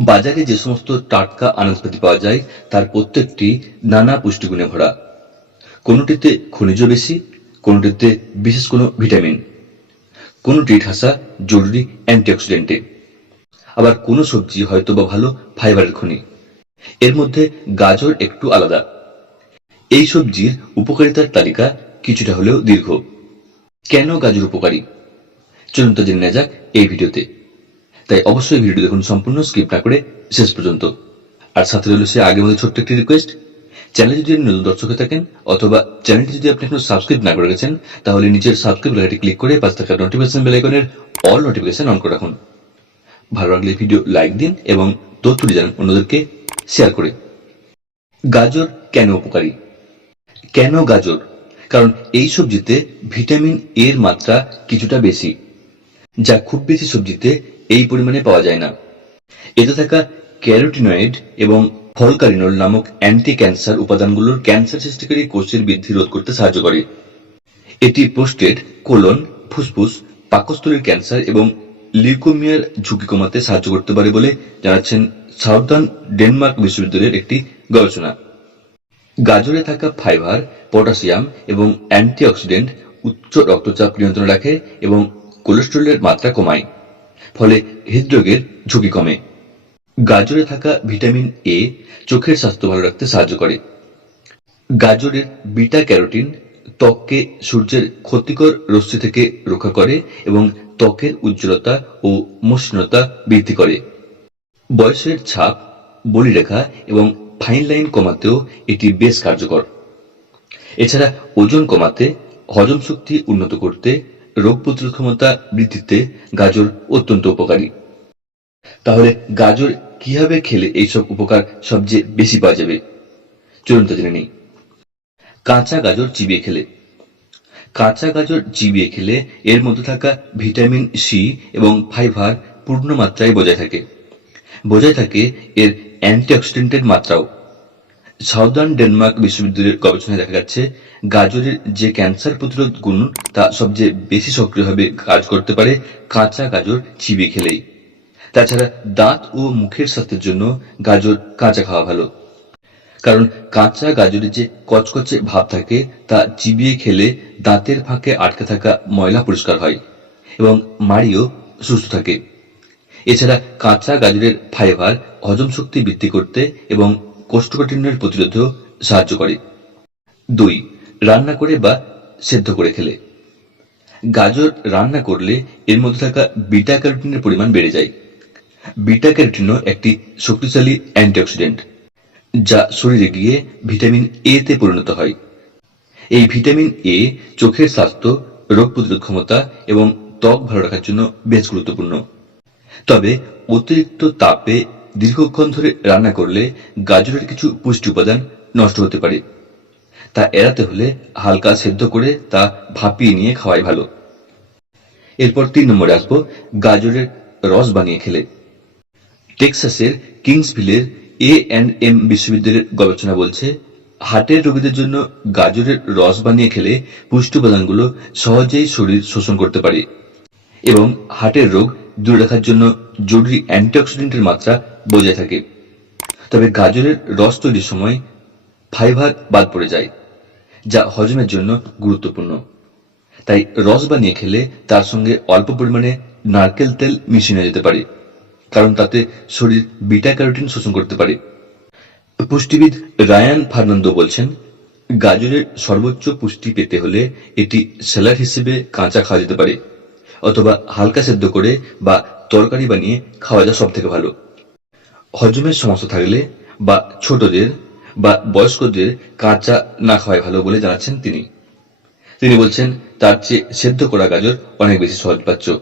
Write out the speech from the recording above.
বাজারে যে সমস্ত টাটকা আনাজপাতি পাওয়া যায়, তার প্রত্যেকটি নানা পুষ্টিগুণে ভরা। কোনোটিতে খনিজ বেশি, কোনোটিতে বিশেষ কোনো ভিটামিন। কোনোটি ঠাসা, জরুরি অ্যান্টিঅক্সিডেন্টে। আবার কোনো সবজি হয়তো বা ভালো, ফাইবারের খনি। এর মধ্যে গাজর একটু আলাদা। এই সবজির উপকারিতার তালিকা কিছুটা হলেও দীর্ঘ। কেন গাজর উপকারী? চলুন তো জেনে যাক এই ভিডিওতে। তাই অবশ্যই ভিডিও দেখুন, সম্পূর্ণ স্কিপ না করে শেষ পর্যন্ত। আর সাথে রইল সে আগের মধ্যে ছোট্ট একটি রিকোয়েস্ট চ্যানেলে যদি নতুন দর্শক হয়ে থাকেন, অথবা চ্যানেলটি যদি আপনি এখনও সাবস্ক্রাইব না করে গেছেন তাহলে নিচের সাবস্ক্রাইব লাইকটি ক্লিক করে পাঁচ থাকা নোটিফিকেশন বেল আইকনের অল নোটিফিকেশন অন করে রাখুন। ভালো লাগলে ভিডিও লাইক দিন এবং তথ্যটি জানান অন্যদেরকে শেয়ার করে। গাজর কেন উপকারী? কেন গাজর? কারণ এই সবজিতে ভিটামিন এর মাত্রা কিছুটা বেশি, যা খুব বেশি সবজিতে এই পরিমাণে পাওয়া যায় না। এতে থাকা ক্যারোটিনয়েড এবং ফলকারিনল নামক অ্যান্টি ক্যান্সার উপাদানগুলোর ক্যান্সার সৃষ্টিকারী কোষের বৃদ্ধি রোধ করতে সাহায্য করে। এটি প্রোস্টেট, কোলন, ফুসফুস, পাকস্থলীর ক্যান্সার এবং লিউকোমিয়ার ঝুঁকি কমাতে সাহায্য করতে পারে বলে জানাচ্ছেন সাউদার্ন ডেনমার্ক বিশ্ববিদ্যালয়ের একটি গবেষণা। গাজরে থাকা ফাইবার, পটাশিয়াম এবং অ্যান্টিঅক্সিডেন্ট উচ্চ রক্তচাপ নিয়ন্ত্রণ রাখে এবং কোলেস্টেরলের মাত্রা কমায়। ফলে হৃদরোগের ঝুঁকি কমে। গাজরে থাকা ভিটামিন এ চোখের স্বাস্থ্য ভালো রাখতে সাহায্য করে। গাজরের বিটা ক্যারোটিন ত্বককে সূর্যের ক্ষতিকর রশ্মি থেকে রক্ষা করে এবং ত্বকের উজ্জ্বলতা ও মসৃণতা বৃদ্ধি করে। বয়সের ছাপ, বলিরেখা এবং ফাইন লাইন কমাতেও এটি বেশ কার্যকর। এছাড়া ওজন কমাতে হজম শক্তি উন্নত করতে রোগ প্রতিরোধ ক্ষমতা বৃদ্ধিতে গাজর অত্যন্ত উপকারী। তাহলে গাজর কীভাবে খেলে এইসব উপকার সবচেয়ে বেশি পাওয়া যাবে? চলুন তো জেনে নেই। কাঁচা গাজর চিবিয়ে খেলে। কাঁচা গাজর চিবিয়ে খেলে এর মধ্যে থাকা ভিটামিন সি এবং ফাইবার পূর্ণ মাত্রায় বজায় থাকে। বজায় থাকে এর অ্যান্টিঅক্সিডেন্টের মাত্রাও। সাউদার্ন ডেনমার্ক বিশ্ববিদ্যালয়ের গবেষণায় দেখা যাচ্ছে গাজরের যে ক্যান্সার প্রতিরোধ গুণ, তা সবচেয়ে বেশি সক্রিয়ভাবে কাজ করতে পারে কাঁচা গাজর চিবিয়ে খেলেই। তাছাড়া দাঁত ও মুখের স্বাস্থ্যের জন্য গাজর কাঁচা খাওয়া ভালো। কারণ কাঁচা গাজরের যে কচকচে ভাব থাকে, তা চিবিয়ে খেলে দাঁতের ফাঁকে আটকে থাকা ময়লা পরিষ্কার হয় এবং মাড়িও সুস্থ থাকে। এছাড়া কাঁচা গাজরের ফাইবার হজম শক্তি বৃদ্ধি করতে এবং কোষ্ঠকাঠিন্যের প্রতিরোধেও সাহায্য করে। দুই, রান্না করে বা সেদ্ধ করে খেলে। গাজর রান্না করলে এর মধ্যে থাকা বিটা ক্যারোটিনের পরিমাণ বেড়ে যায়। বিটা ক্যারোটিনও একটি শক্তিশালী অ্যান্টিঅক্সিডেন্ট, যা শরীরে গিয়ে ভিটামিন এ তে পরিণত হয়। এই ভিটামিন এ চোখের স্বাস্থ্য, রোগ প্রতিরোধ ক্ষমতা এবং ত্বক ভালো রাখার জন্য বেশ গুরুত্বপূর্ণ। তবে অতিরিক্ত তাপে দীর্ঘক্ষণ ধরে রান্না করলে গাজরের কিছু পুষ্টি উপাদান নষ্ট হতে পারে। তা এড়াতে হলে হালকা সেদ্ধ করে তা ভাপিয়ে নিয়ে খাওয়াই ভালো। এরপর তিন নম্বরে আসব গাজরের রস বানিয়ে খেলে। টেক্সাসের কিংসভিলের এ অ্যান্ড এম বিশ্ববিদ্যালয়ের গবেষণা বলছে, হার্টের রোগীদের জন্য গাজরের রস বানিয়ে খেলে পুষ্টি উপাদানগুলো সহজেই শরীর শোষণ করতে পারে এবং হার্টের রোগ দূরে রাখার জন্য জরুরি অ্যান্টিঅক্সিডেন্টের মাত্রা বজায় থাকে। তবে গাজরের রস তৈরির সময় ফাইবার বাদ পড়ে যায়, যা হজমের জন্য গুরুত্বপূর্ণ। তাই রস বানিয়ে খেলে তার সঙ্গে অল্প পরিমাণে নারকেল তেল মিশিয়ে নেওয়া যেতে পারে, কারণ তাতে শরীর বিটা ক্যারোটিন শোষণ করতে পারে। পুষ্টিবিদ রায়ান ফার্নান্দো বলছেন, গাজরের সর্বোচ্চ পুষ্টি পেতে হলে এটি স্যালাড হিসেবে কাঁচা খাওয়া যেতে পারে, অথবা হালকা সেদ্ধ করে বা তরকারি বানিয়ে খাওয়া যা সব থেকে ভালো। হজমের সমস্যা থাকলে বা ছোটদের বা বয়স্কদের কাঁচা না খাওয়াই ভালো বলে জানাচ্ছেন তিনি। তিনি বলছেন, তার চেয়ে সেদ্ধ করা গাজর অনেক বেশি সহজপাচ্য।